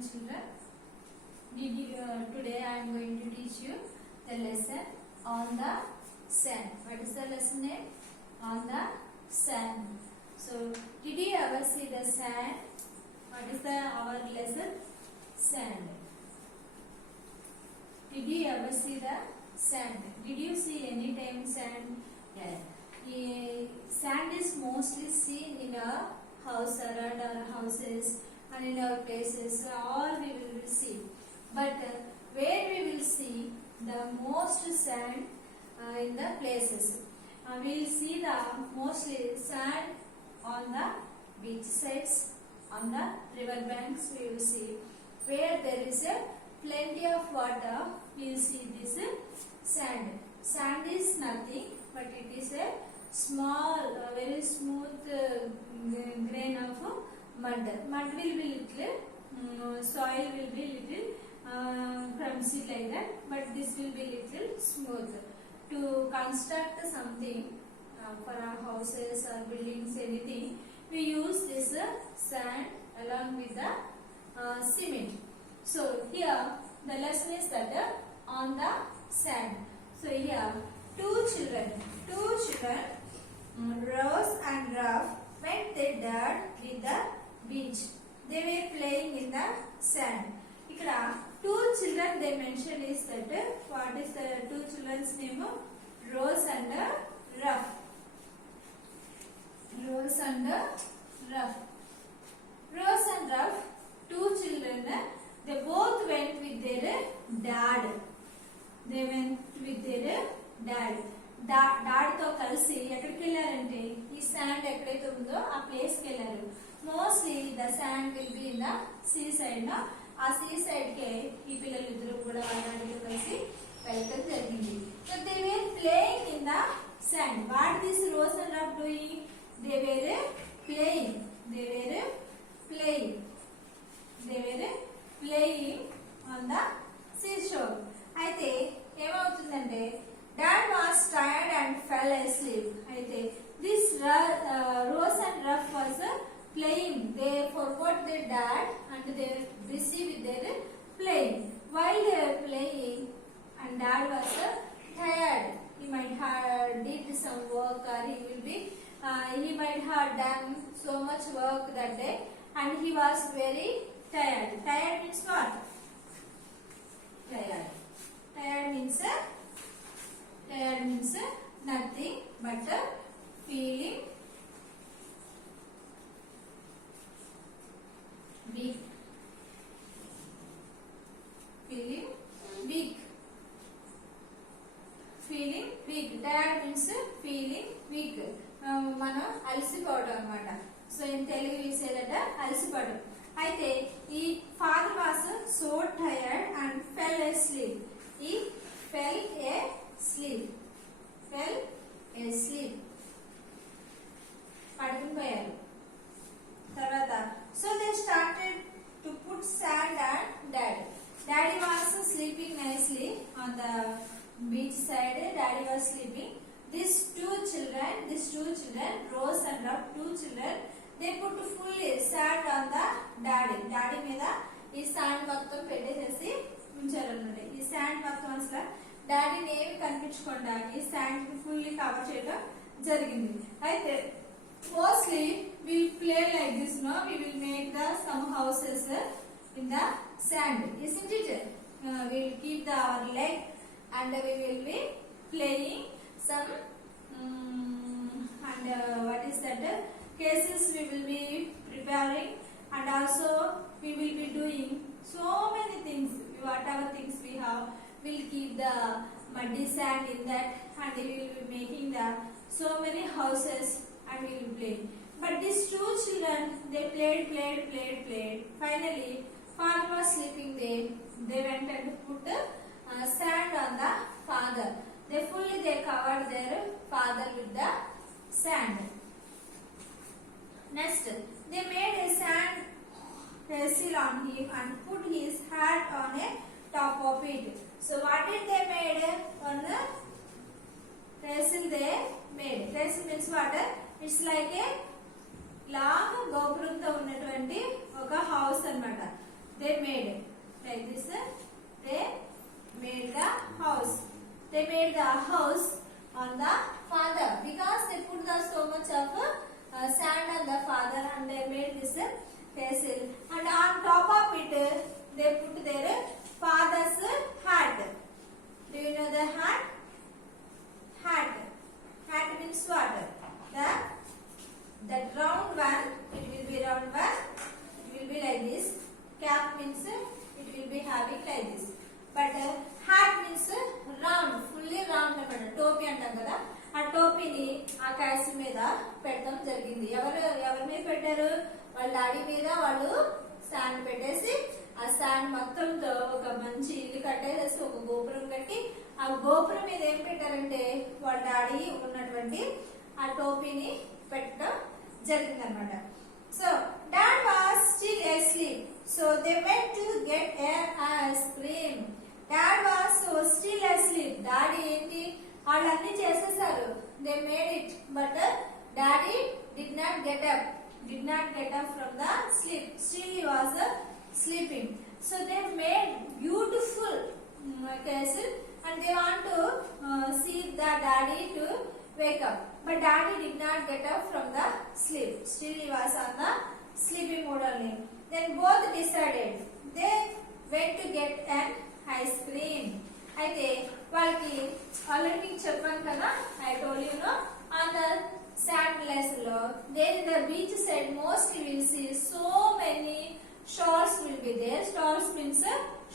afternoon, children. Today I am going to teach you the lesson on the sand. What is the lesson name? On the sand. So, did you ever see the sand? What is our lesson? Sand. Did you ever see the sand? Did you see any time sand? Yeah. Sand is mostly seen in a house, around our houses and in our places. All we will see. But where we will see the most sand in the places. We will see the mostly sand on the beach sides, on the river banks. We will see where there is a plenty of water. We will see this sand. Sand is nothing, but it is a small, very smooth grain of mud. Mud will be little, soil will be little crumbsy like that, but this will be little smooth. To construct something for our houses or buildings, anything, we use this sand along with the cement. So here the lesson is that on the sand. So here two children, Rose and Ralph, went their dad with the beach. They were playing in the sand. Ikkada two children they mentioned is that what is the two children's name? Rose and Ralph. Rose and Ralph. Rose and Ralph, two children, they both went with their dad. They went with their dad. Dad తో కలిసి ఎక్కడికి వెళ్ళారంటే ఈ sand ఎక్కడైతే ఉందో ఆ place కి వెళ్ళారు. Mostly the sand will be in the seaside. ఆ సీ సైడ్ కే ఈ పిల్లలు ఇద్దరు కూడా డాడీతో కలిసి వెళ్ళడం జరిగింది. So they were playing in the sand. What this Rose and Raph doing? They were playing. They were playing. They were playing on the sea shore. అయితే ఏమవుతుందంటే Dad was tired and fell asleep. This Rose and Ruff was playing. They forgot their dad and they were busy with their playing. While they were playing, and Dad was tired. He might have did some work, or he might have done so much work that day, and he was very tired. Tired means what? Tired. Tired means nothing but feeling weak. Feeling weak. Feeling weak. Tired means feeling weak. మనం అలసిపోవడం అన్నమాట. So in Telugu we say that అలసిపోవడం. అయితే ఈ father was so tired and fell asleep. He fell asleep. Fell asleep. పడుకుపోయారు. తర్వాత so they started to put sand and daddy. Daddy was sleeping nicely on the beach side. Daddy was sleeping. These two children, Rose and Ruff, two children, they put full sand on the daddy. Daddy మీద ఈ sand మొత్తం పెట్టేసేసి ఉంచారు అన్నమాట. ఈ sand మొత్తం అసలు డాడీని ఏమి కనిపించకుండా ఈ శాండ్ ఫుల్లీ కవర్ చేయడం జరిగింది. అయితే mostly will play like this. No we will make the some houses in the sand. isn't it? We will keep our leg and we will be playing some and what is that cases we will be preparing, and also we will be doing so many things. Whatever things we have, we'll keep the muddy sand in that, and we will be making the so many houses and we will play. But these two children, they played. Finally, father was sleeping there. They went and put sand on the father. They covered their father with the sand. Next, they made a sand castle on him and put his hat on a top of it. So what did they made? On the castle they made. Castle means what? It's like a long గోపురంతో ఉన్నటువంటి ఒక house అన్నమాట. they made like this. They made the house. They made the house on the father because they put the so much of sand on the father and they made this castle. And on top of it, they put their father's hat. Do you know the hat? Hat. Hat means what? That round one, it will be round one. It will be like this. Cap means it will be having like this. But hat means round, fully round అన్నమాట. టోపీ అంటాం కదా, ఆ టోపీని ఆ castle మీద పెట్టడం జరిగింది. ఎవరి మీద పెట్టారు? వాళ్ళ డాడీ మీద వాళ్ళు స్టాండ్ పెట్టేసి ఆ స్టాండ్ మొత్తంతో ఒక మంచి ఇల్లు కట్టేసి ఒక గోపురం కట్టి ఆ గోపురం మీద ఏం పెట్టారంటే వాళ్ళ డాడీ ఉన్నటువంటి ఆ టోపీని పెట్టడం జరిగింది అనమాట. So dad was still asleep, so they went to get a ice cream. Dad was still asleep. Daddy ఏంటి వాళ్ళన్నీ చేసేసారు. They made it but daddy did not get up from the sleep. Still he was sleeping. So they made beautiful castle and they want to see the daddy to wake up. But daddy did not get up from the sleep. Still he was on the sleeping mode only. Then both decided. They went to get an ice cream. అయితే వాళ్ళకి already మీకు చెప్పాను కదా, I told you no, on the sand place lo there in the beach side mostly will see so many shops will be there. Stalls means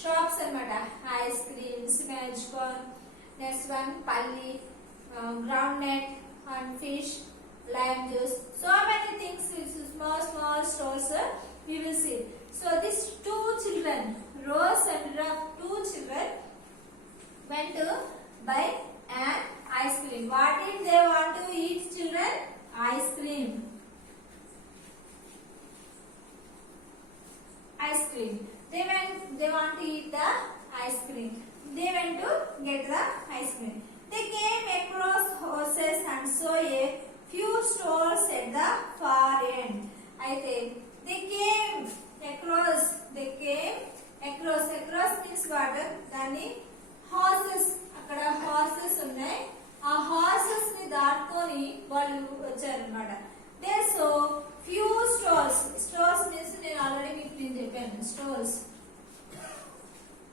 shops anamata. Ice creams, magic corn, next one palli, groundnut and fish, lime juice, so many things with small stores we will see. So these two children, Rose and Ruff, two children went to buy an ice cream. What did they want to eat, children? Ice cream. Ice cream. They want to eat the ice cream. They went to get the ice cream. They came across horses and saw a few stalls at the far end. అయితే they came across means what? దాన్ని horses, అక్కడ horses ఉన్నాయి. ఆ horses ని దాటుకొని వాళ్ళు వచ్చారనమాట. They so few stalls. Stalls means నేను ఆల్రెడీ మీకు నేను చెప్పాను.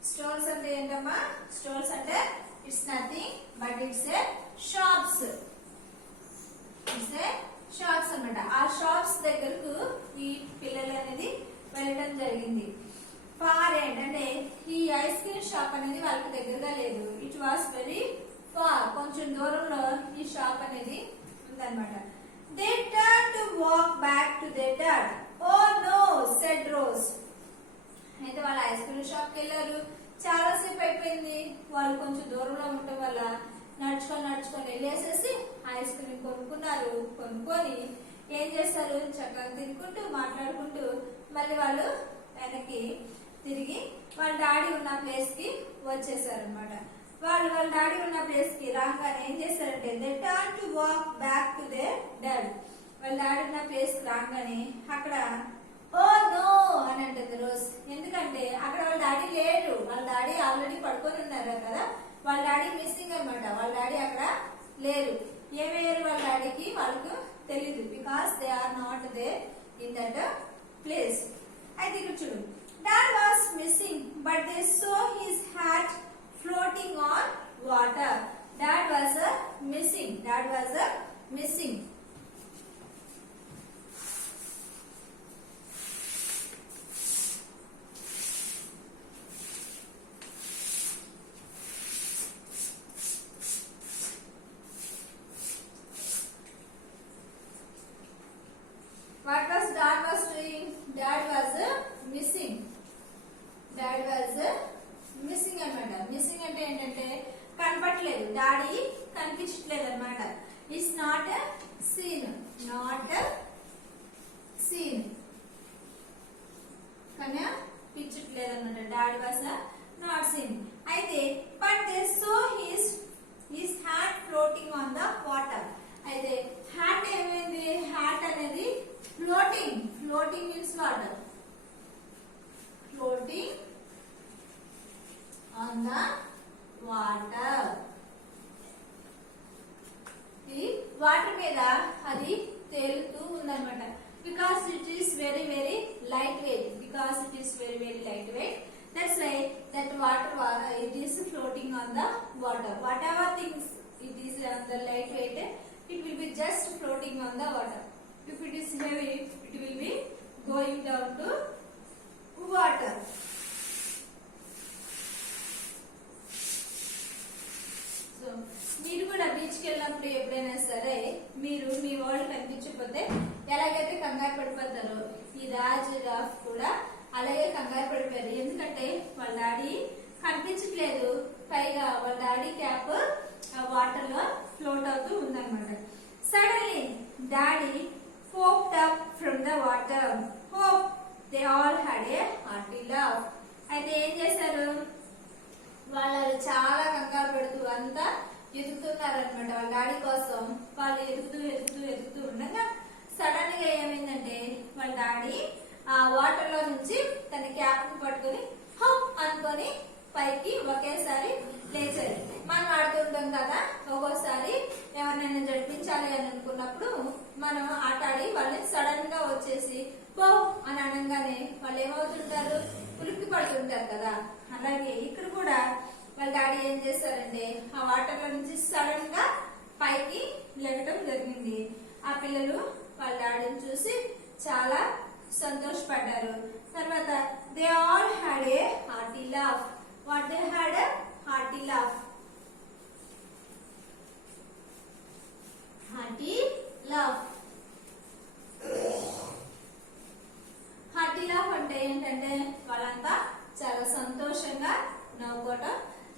స్టాల్స్ అంటే ఏంటమ్మా? స్టాల్స్ అంటే it's nothing but it's a shops. అన్నమాట. ఆ షాప్స్ దగ్గరకు ఈ పిల్లలు అనేది వెళ్ళడం జరిగింది. ఫార్ ఎండ్ అంటే ఈ ఐస్ క్రీమ్ షాప్ అనేది వాళ్ళకి దగ్గరగా లేదు. ఇట్ వాస్ వెరీ ఫార్, కొంచెం దూరంలో ఈ షాప్ అనేది ఉందన్నమాట. They turn to walk back to their dad. Oh no said Rose. అయితే వాళ్ళు ఐస్ క్రీమ్ షాప్ కి వెళ్ళారు. చాలా సేపు అయిపోయింది. వాళ్ళు కొంచెం దూరంలో ఉండటం వల్ల నడుచుకొని వెళ్ళేసేసి ఐస్ క్రీమ్ కొనుక్కున్నారు. కొనుక్కొని ఏం చేస్తారు? చక్కగా తినుకుంటూ మాట్లాడుకుంటూ మళ్ళీ వాళ్ళు వెనక్కి తిరిగి వాళ్ళ డాడీ ఉన్న ప్లేస్ కి వచ్చేసారు అనమాట. వాళ్ళ డాడీ ఉన్న ప్లేస్ కి రాగానే ఏం చేస్తారంటే they turn to walk back to their dad. వాళ్ళ డాడీ ఉన్న ప్లేస్ కి రాగానే అక్కడ ఓ నో అని అంటుంది రోజ్. ఎందుకంటే అక్కడ వాళ్ళ డాడీ లేరు. వాళ్ళ డాడీ ఆల్రెడీ పడుకొని ఉన్నారు కదా. వాళ్ళ డాడీ మిస్సింగ్ అనమాట. వాళ్ళ డాడీ అక్కడ లేరు. ఏమయ్యారు వాళ్ళ డాడీకి వాళ్ళకు తెలీదు. Because they are not there in that place. అయితే ఇక్కడ చూడు, dad was missing but they so his hat floating on water. Dad was missing. What was Dad was doing? Dad was missing. Missing అనమాట. Missing అంటే ఏంటంటే కనపట్లేదు. Daddy కనిపించట్లేదు అనమాట. It's not seen కనిపించట్లేదు అనమాట. Daddy was not seen. అయితే but they so his hat floating on the water. అయితే హ్యాట్ ఏమైంది? హ్యాట్ అనేది floating means water. Floating floating on the water. ఈ వాటర్ మీద అది తేలుతూ ఉందన్నమాట. Because it is very lightweight. Because it is very lightweight. That's why that water it is floating on the water. Whatever things it is on the lightweight, it will be just floating on the water. If it is heavy, it will be going down to water. So మీరు కూడా బీచ్కి వెళ్ళినప్పుడు ఎప్పుడైనా సరే మీరు మీ వాళ్ళు కనిపించకపోతే ఎలాగైతే కంగారు పడిపోతారో ఈ రాజ్ రాఫ్ కూడా అలాగే కంగారు పడిపోయారు. ఎందుకంటే వాళ్ళ డాడీ కనిపించట్లేదు, పైగా వాళ్ళ డాడీ క్యాప్ వాటర్ లో ఫ్లోట్ అవుతూ ఉందన్నమాట. Suddenly daddy popped up from the water. Hope they all had a hearty laugh. అయితే ఏం చేశారు, వాళ్ళు చాలా కంగారు పెడుతూ అంతా ఎదుగుతున్నారనమాట వాళ్ళ డాడీ కోసం. వాళ్ళు ఎదుగుతూ ఉండగా సడన్ గా ఏమైందంటే వాళ్ళ డాడీ ఆ వాటర్ లో నుంచి తన క్యాప్ ని పట్టుకొని హప్ అనుకొని పైకి ఒకేసారి లేచారు. మనం ఆడుతుంటాం కదా, ఒక్కోసారి ఎవరినైనా జడిపించాలి అని అనుకున్నప్పుడు మనం ఆట ఆడి వాళ్ళని సడన్ గా వచ్చేసి పో అని అనగానే వాళ్ళు ఏమవుతుంటారు, ఉలిక్కి పడుతుంటారు కదా. అలాగే ఇక్కడ కూడా వాళ్ళ డాడీ ఏం చేశారంటే ఆ వాటర్ లో నుంచి సడన్ గా పైకి లేవటం జరిగింది. ఆ పిల్లలు వాళ్ళ డాడీని చూసి చాలా సంతోషపడ్డారు. తర్వాత they all had a hearty laugh. What they had a hearty laugh. Hearty laugh. Hearty laugh అంటే ఏంటంటే వాళ్ళంతా చాలా సంతోషంగా నవ్వుకోవటం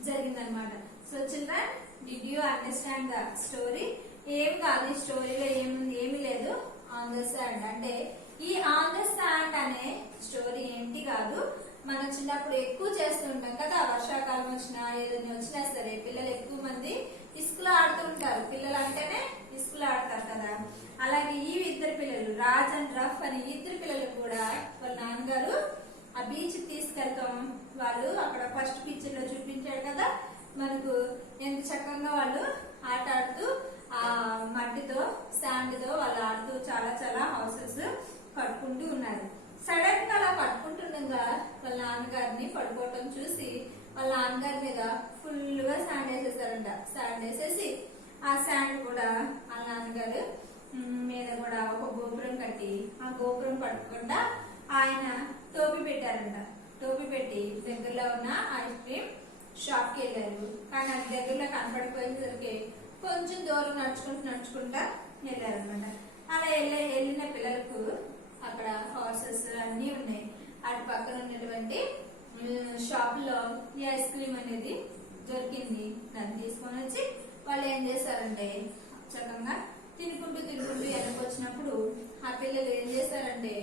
జరిగిందనమాట. So children, did you understand the story? ఏం కాదు, ఈ స్టోరీలో ఏమి లేదు. ఆన్ ద శాండ్ అంటే ఈ ఆన్ ద శాండ్ అనే స్టోరీ ఏంటి కాదు, మనం చిన్నప్పుడు ఎక్కువ చేస్తూ ఉంటాం కదా. వర్షాకాలం వచ్చినా ఏదైనా వచ్చినా సరే పిల్లలు ఎక్కువ మంది ఇసుకలో ఆడుతూ ఉంటారు. పిల్లలు అంటేనే ఇసుకలో ఆడతారు కదా. అలాగే ఈ ఇద్దరు పిల్లలు రాజ్ అండ్ రఫ్ అని ఇద్దరు పిల్లలు కూడా వాళ్ళ నాన్నగారు ఆ బీచ్ తీసుకెళ్తాం. వాళ్ళు అక్కడ ఫస్ట్ పిక్చర్ లో చూపించాడు కదా మనకు ఎంత చక్కగా వాళ్ళు ఆట ఆడుతూ ఆ మట్టితో శాండ్ తో వాళ్ళు ఆడుతూ చాలా హౌసెస్ కట్టుకుంటూ ఉన్నారు. సడన్ గా అలా కట్టుకుంటుండగా వాళ్ళ నాన్నగారిని పడుకోవటం చూసి వాళ్ళ నాన్నగారి మీద ఫుల్ గా శాండ్ వేసేసారంట. శాండ్ వేసేసి ఆ శాండ్ కూడా వాళ్ళ నాన్నగారు మీద కూడా ఒక గోపురం కట్టి ఆ గోపురం పట్టుకుండా ఆయన టోపీ పెట్టారంట. టోపీ పెట్టి దగ్గరలో ఉన్న ఐస్ క్రీమ్ షాప్ కి వెళ్ళారు. కానీ అది దగ్గరలో కనపడిపోయేసరికి కొంచెం దూరం నడుచుకుంటా వెళ్ళారనమాట. అలా వెళ్ళిన పిల్లలకు అక్కడ హార్సెస్ అన్ని ఉన్నాయి. అటు పక్కన ఉన్నటువంటి షాప్ లో ఈ ఐస్ క్రీమ్ అనేది దొరికింది. దాన్ని తీసుకొని వచ్చి వాళ్ళు ఏం చేశారంటే చక్కగా తినుకుంటూ వెనక్కి వచ్చినప్పుడు ఆ పిల్లలు ఏం చేశారంటే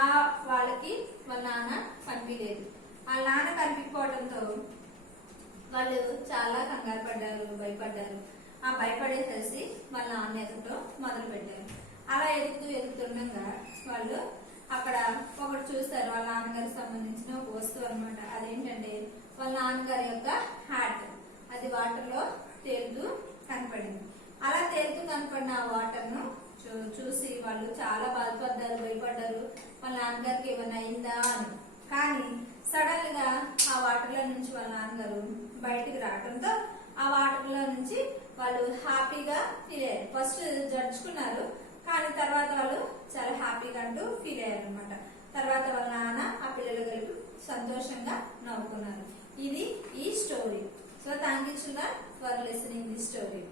ఆ వాళ్ళకి వాళ్ళ నాన్న కనిపించలేదు. వాళ్ళ నాన్న కనిపించకపోవడంతో వాళ్ళు చాలా కంగారు పడ్డారు, భయపడ్డారు. ఆ భయపడేసేసి వాళ్ళ నాన్న ఎదుగుతూ మొదలు పెట్టారు. అలా ఎదుగుతుండగా వాళ్ళు అక్కడ ఒకటి చూస్తారు, వాళ్ళ నాన్నగారికి సంబంధించిన ఒక వస్తువు అనమాట. అదేంటంటే వాళ్ళ నాన్నగారి యొక్క హ్యాట్. అది వాటర్ లో తేలుతూ కనపడింది. అలా తేలుతూ కనపడిన ఆ వాటర్ ను చూసి వాళ్ళు చాలా బాధపడ్డారు, భయపడ్డారు. వాళ్ళ నాన్నగారికి ఏమైనా అయిందా అని. కానీ సడన్ గా ఆ వాటర్ లో నుంచి వాళ్ళ నాన్నగారు బయటికి రావడంతో ఆ వాటర్ లో నుంచి వాళ్ళు హ్యాపీగా ఫీల్ అయ్యారు. ఫస్ట్ జడ్చుకున్నారు, కానీ తర్వాత వాళ్ళు చాలా హ్యాపీగా అంటూ ఫీల్ అయ్యారు అనమాట. తర్వాత వాళ్ళ నాన్న ఆ పిల్లలు కలిపి సంతోషంగా నవ్వుకున్నారు. ఇది ఈ story. So thank you children for listening this story.